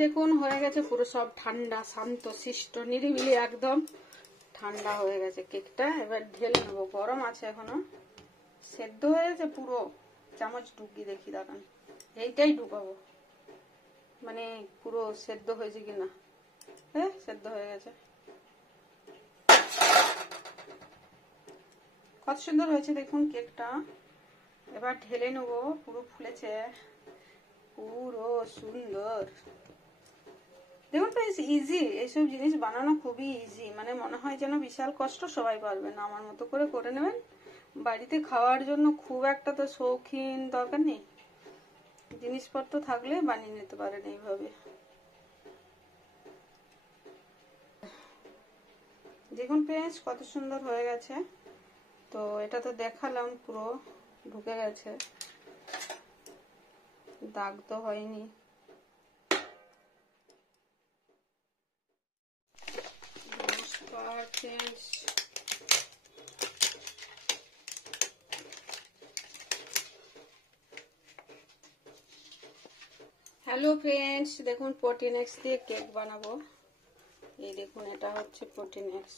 দেখুন হয়ে গেছে পুরো সব ঠান্ডা শান্ত শিষ্ট নিরিবিলি একদম ঠান্ডা হয়ে গেছে কেকটা। এবার ঢেলে নেবো, গরম আছে এখনো। সেদ্ধ হয়ে গেছে পুরো, চামচ ঢুকিয়ে দেখি দাঁড়ান, এইটাই ঢুকাবো মানে পুরো সেদ্ধ হয়েছে কিনা। হ্যাঁ সেদ্ধ হয়ে গেছে, কত সুন্দর হয়েছে দেখুন কেকটা। এবার ঢেলে নেবো, পুরো ফুলেছে পুরো সুন্দর। দেখুন বেশ ইজি, এইসব জিনিস বানানো খুবই ইজি, মানে মনে হয় যেন বিশাল কষ্ট, সবাই পারবেন, আমার মতো করে নেবেন। বাড়িতে খাওয়ার জন্য খুব একটা তো শৌখিন দরকার নেই, জিনিসপত্র থাকলে বানিয়ে নিতে পারেন এইভাবে। দেখুন ফ্রেন্ডস কত সুন্দর হয়ে গেছে। তো এটা তো দেখালাম পুরো ঢুকে গেছে, দাগ তো হয়নি। হ্যালো ফ্রেন্ডস, দেখুন প্রোটিনেক্স দিয়ে কেক বানাবো। এই দেখুন এটা হচ্ছে প্রোটিনেক্স।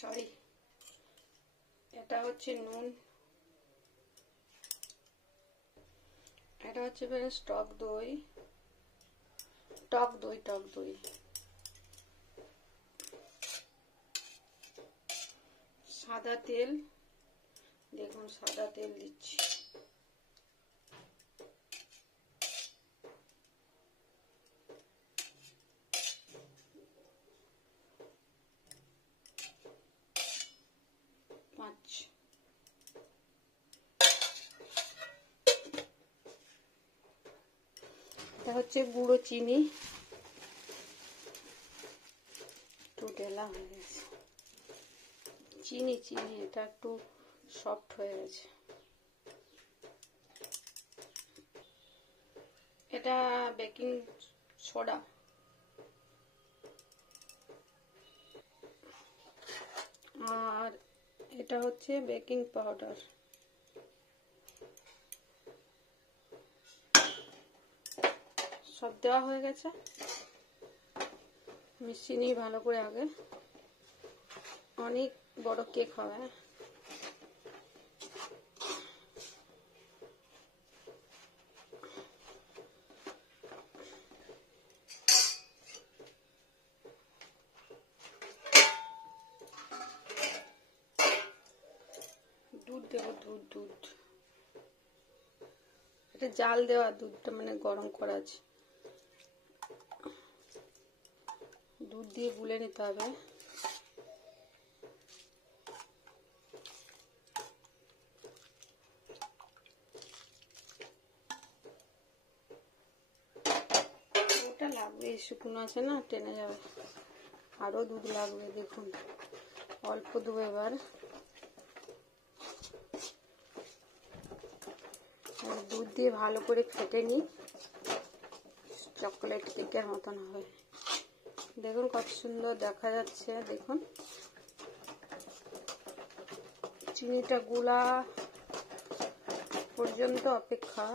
সরি, এটা হচ্ছে নুন, এটা হচ্ছে ফ্রেন্ডস টক দই, সাদা তেল, দেখুন সাদা তেল দিচ্ছি, এটা হচ্ছে গুঁড়ো চিনি, একটু ঢেলা হয়ে গেছে চিনি, এটা একটু সফট হয়ে গেছে। এটা বেকিং সোডা, আর এটা হচ্ছে বেকিং পাউডার। সব দেওয়া হয়ে গেছে, মিশিয়ে নিই ভালো করে। আগে অনেক বড় কেক হবে, দুধ দেবো, দুধ এটা জাল দেওয়া, দুধটা মানে গরম করা আছে, দুধ দিয়ে গুলে নিতে হবে। ওটা লাগবে, শুকনো আছে না, টেনে যাবে, আরো দুধ লাগবে। দেখুন অল্প দেবো এবার, দুধ দিয়ে ভালো করে ফেটে নিই, চকলেট কেকের মতন হবে। দেখুন কত সুন্দর দেখা যাচ্ছে। দেখুন চিনিটা গুলা পর্যন্ত অপেক্ষা।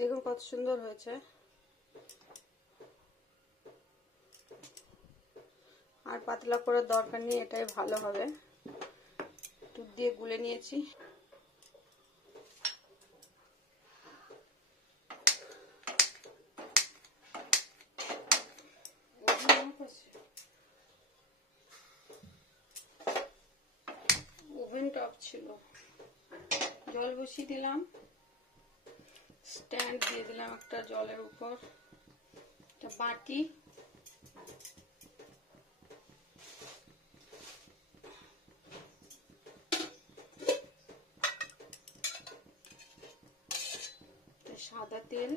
দেখুন কত সুন্দর হয়েছে। আর পাতলা করার দরকার নেই, এটাই ভালো হবে। দুধ দিয়ে গুলে নিয়েছি। ওভেনটা অফ ছিল। জল বসিয়ে দিলাম, স্ট্যান্ড দিয়ে দিলাম একটা জলের উপর, একটা বাটি, সাদা তেল,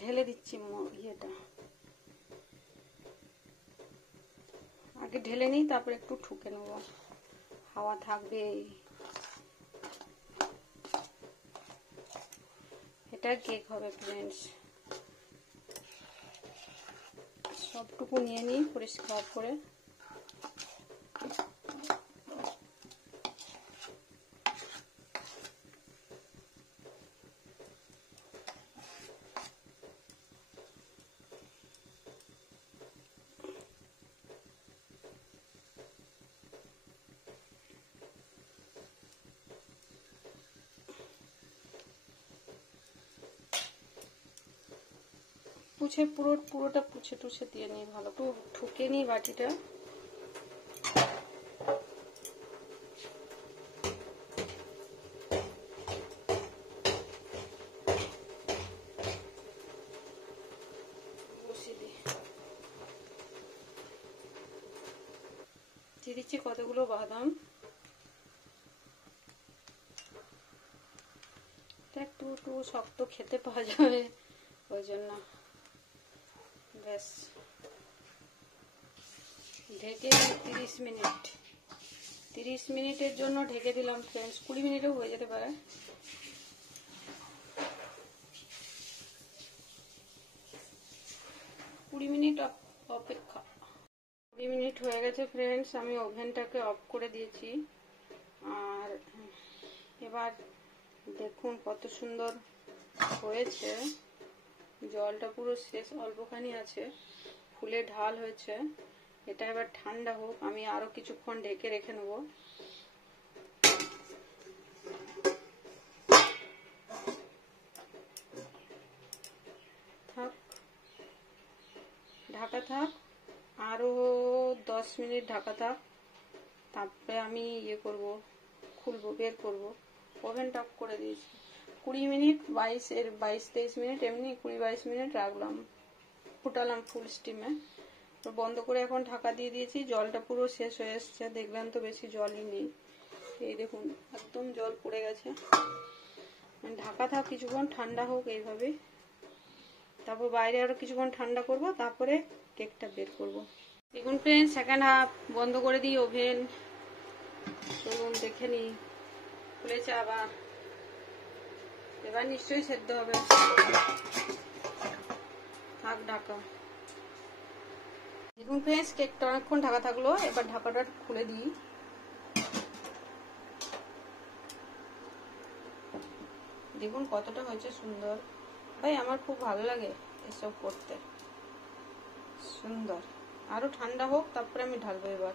ঢেলে দিচ্ছি ইয়েটা। আগে ঢেলে নিই, তারপর একটু ঠুকে নেব, হাওয়া থাকবে। এটা কেক হবে ফ্রেন্ডস। সবটুকু নিয়ে নিই পরিষ্কার করে। পুরোটা পুছে টুছে দিয়ে নিই, ভালো একটু ঠুকে নিই বাটিটা। বসিয়ে দিই। দিয়ে দিচ্ছি কতগুলো বাদাম। একটু শক্ত খেতে পাওয়া যাবে, ওই জন্য। ব্যাস, ঢেকে 30 মিনিটের জন্য ঢেকে দিলাম ফ্রেন্ডস। 20 মিনিটেও হয়ে যেতে পারে। অপেক্ষা। 20 মিনিট হয়ে গেছে ফ্রেন্ডস। আমি ওভেনটাকে অফ করে দিয়েছি। আর এবার দেখুন কত সুন্দর হয়েছে। জলটা পুরো শেষ, অল্পখানি আছে, ফুলে ঢাল হয়েছে। এটা এবার ঠান্ডা হোক, আমি আরো কিছুক্ষণ ঢেকে রেখে নেব। থাক, ঢাকা থাক, আরো 10 মিনিট ঢাকা থাক। তারপরে আমি ইয়ে করব, খুলবো, বের করব। ওভেনটা অফ করে দিয়েছি। 20 মিনিট, 22-23 মিনিট, এমনি 20-22 মিনিট রাখলাম, ফুটালাম ফুল স্টিমে। তো বন্ধ করে এখন ঢাকা দিয়ে দিয়েছি। জলটা পুরো শেষ হয়ে এসছে, দেখবেন তো বেশি জলই নেই। এই দেখুন একদম জল পড়ে গেছে। ঢাকা থাক কিছুক্ষণ, ঠান্ডা হোক এইভাবে। তারপর বাইরে আরো কিছুক্ষণ ঠান্ডা করব, তারপরে কেকটা বের করব। দেখুন ফ্রেন্ড, সেকেন্ড হাফ বন্ধ করে দিই ওভেন। চলুন দেখে নিই, খুলেছে আবার। এবার নিশ্চয়ই সেদ্ধ হবে। থাক ঢাকা। দেখুন ফ্রেন্ডস, কেকটা অনেকক্ষণ ঢাকা থাকলো। এবার ঢাকাটা খুলে দিই। দেখুন কতটা হয়েছে সুন্দর। ভাই আমার খুব ভালো লাগে এসব করতে, সুন্দর। আরো ঠান্ডা হোক, তারপরে আমি ঢালবো এবার।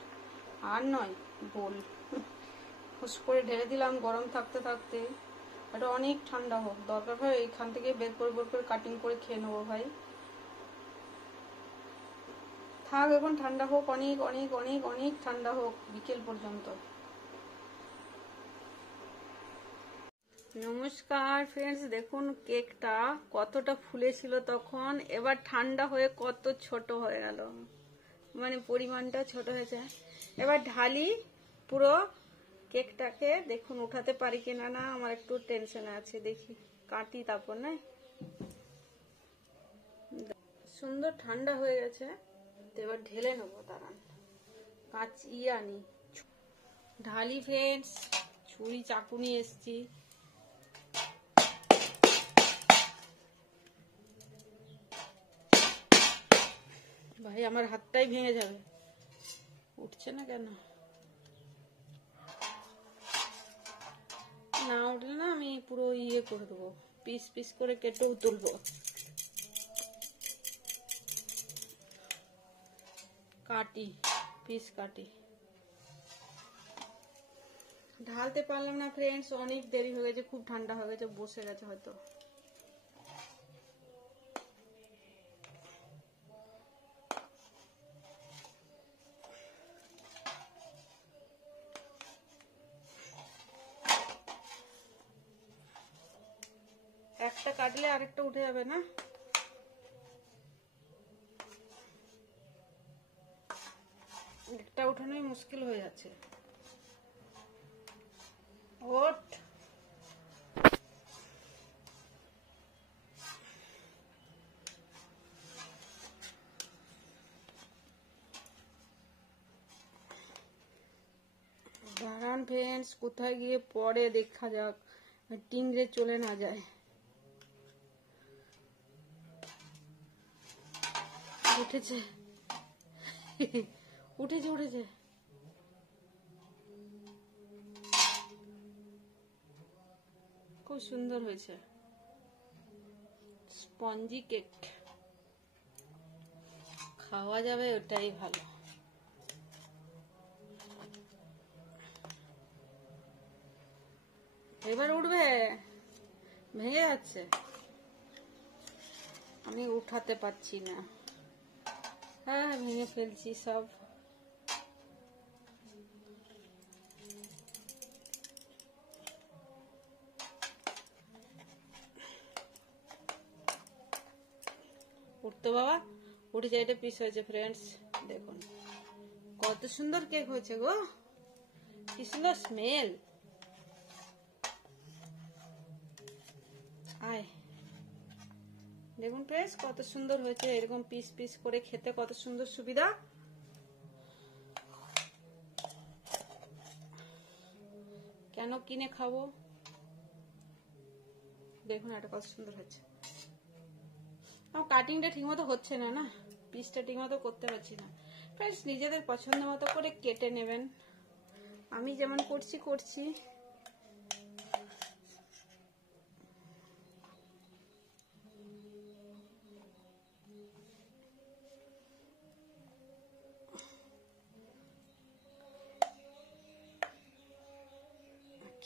আর নয়, বোল হুস করে ঢেলে দিলাম গরম থাকতে থাকতে। এটা অনেক ঠান্ডা হোক, দরকার হয় এইখান থেকে বের করে কাটিং করে খেয়ে নেবো ভাই। থাক, এখন ঠান্ডা হোক, অনেক অনেক অনেক অনেক ঠান্ডা হোক, বিকেল পর্যন্ত। নমস্কার ফ্রেন্ডস, দেখুন কেকটা কতটা ফুলেছিল তখন, এবার ঠান্ডা হয়ে কত ছোট হয়ে গেল, মানে পরিমাণটা ছোট হয়েছে। এবার ঢালি পুরো কেকটাকে, দেখুন উঠাতে পারি কিনা না, আমার একটু টেনশন আছে, দেখি কাটি তারপর না। সুন্দর ঠান্ডা হয়ে গেছে, এবার ঢেলে নেবো, দাঁড়ান কাঁচি আনি, ঢালি ফ্রেন্ডস, ছুরি চাকু নিয়ে এসছি। ভাই আমার হাতটাই ভেঙে যাবে, উঠছে না কেন? না উঠলে না আমি পুরো ইয়ে করে দেবো, পিস পিস করে কেটেও তুলবো। কাটি, পিস কাটি। ঢালতে পারলাম না ফ্রেন্ডস, অনেক দেরি হয়ে গেছে, খুব ঠান্ডা হয়ে গেছে, বসে গেছে হয়তো। একটা কাটলে আরেকটা উঠে যাবে না? একটা উঠানোই মুশকিল হয়ে যাচ্ছে। ওঠ, দাঁড়ান ফ্রেন্ডস, কোথায় গিয়ে পরে দেখা যাক, টিংরে চলে না যায়। উঠেছে উঠেছে উঠেছে, খুব সুন্দর হয়েছে, স্পঞ্জি কেক, খাওয়া যাবে, ওটাই ভালো। এবার উঠবে, ভেঙে যাচ্ছে, আমি উঠাতে পারছি না। হ্যাঁ ভেঙে ফেলছি সব। উঠতো বাবা, উঠে যায়, এটা পিস হয়েছে ফ্রেন্ডস, দেখুন কত সুন্দর কেক হয়েছে গো, কি সুন্দর স্মেল। আয় দেখুন ফ্রেন্ডস কত সুন্দর হয়েছে, এরকম পিস পিস করে খেতে কত সুন্দর সুবিধা। কেন কিনে খাবো, দেখুন এটা কত সুন্দর হয়েছে। আমার কাটিংটা ঠিক মতো হচ্ছে না, না পিসটা ঠিক মতো করতে পারছি না। ফ্রেন্ডস নিজেদের পছন্দ মতো করে কেটে নেবেন, আমি যেমন করছি।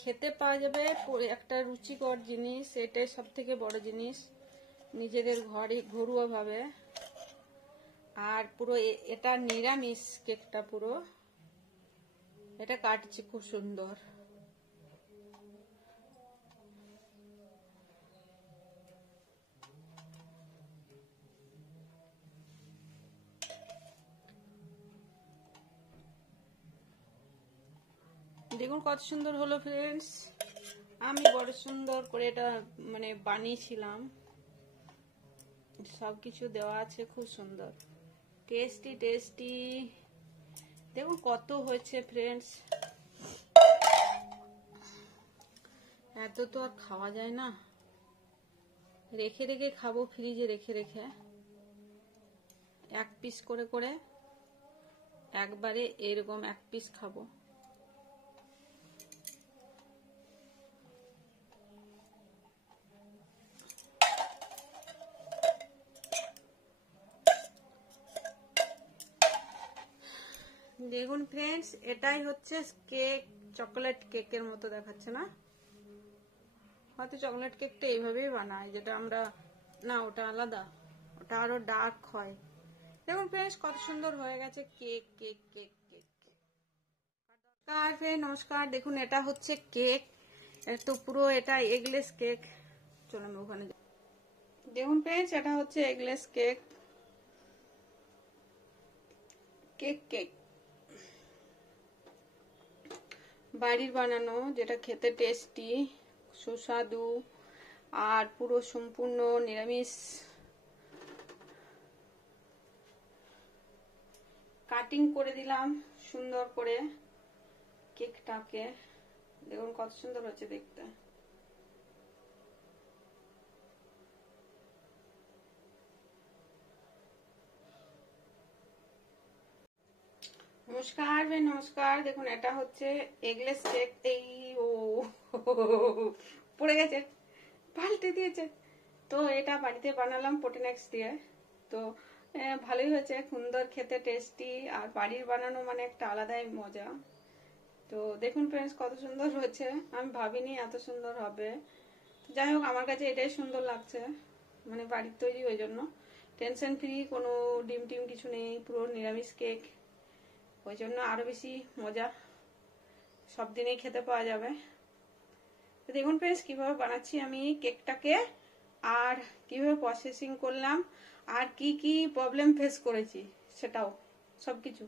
খেতে পাওয়া যাবে একটা রুচিকর জিনিস, এটাই সব থেকে বড় জিনিস, নিজেদের ঘরে ঘরোয়া ভাবে। আর পুরো এটা নিরামিষ কেকটা, পুরো এটা কাটছি খুব সুন্দর। দেখুন কত সুন্দর হলো ফ্রেন্ডস, আমি বড় সুন্দর করে এটা মানে বানিয়েছিলাম, সবকিছু দেওয়া আছে, খুব সুন্দর, টেস্টি টেস্টি। দেখুন কত হয়েছে ফ্রেন্ডস, এত তো আর খাওয়া যায় না, রেখে রেখে খাবো, ফ্রিজে রেখে রেখে, এক পিস করে করে একবারে এরকম এক পিস খাবো। দেখুন ফ্রেন্ডস এটাই হচ্ছে কেক, চকলেট কেকের মতো দেখাচ্ছে না, হয়তো চকলেট কেকটা এইভাবেই বানায়, যেটা আমরা, না ওটা আলাদা, ওটা আরো ডার্ক হয়। দেখুন ফ্রেন্ডস কত সুন্দর হয়ে গেছে কেক কেক কেক কেক। নমস্কার ফ্রেন্ড, নমস্কার। দেখুন এটা হচ্ছে কেক, তো পুরো এটা এগলেস কেক। চলো আমি ওখানে দেখুন ফ্রেন্ডস, এটা হচ্ছে এগলেস কেক। কেক কেক বাড়ির বানানো, যেটা খেতে টেস্টি, সুস্বাদু আর পুরো সম্পূর্ণ নিরামিষ। কাটিং করে দিলাম সুন্দর করে কেকটাকে। দেখুন কত সুন্দর হচ্ছে দেখতে। নমস্কার ভাই, নমস্কার। দেখুন এটা হচ্ছে এগলেস কেক। এই ও পড়ে গেছে, পাল্টে দিয়েছে। তো এটা বাড়িতে বানালাম পোটেনেক্স দিয়ে। তো ভালোই হয়েছে, সুন্দর খেতে, টেস্টি। আর বাড়ির বানানো মানে একটা আলাদাই মজা। তো দেখুন ফ্রেন্ডস কত সুন্দর হয়েছে, আমি ভাবিনি এত সুন্দর হবে। যাই হোক, আমার কাছে এটাই সুন্দর লাগছে, মানে বাড়ির তৈরি, ওই জন্য টেনশন ফ্রি, কোনো ডিম টিম কিছু নেই, পুরো নিরামিষ কেক। ওই জন্য আরো বেশি মজা, সব দিনেই খেতে পাওয়া যাবে। তো দেখুন ফ্রেন্ডস কিভাবে বানাচ্ছি আমি কেকটাকে, আর কিভাবে প্রসেসিং করলাম, আর কি কি প্রবলেম ফেস করেছি সেটাও, সবকিছু।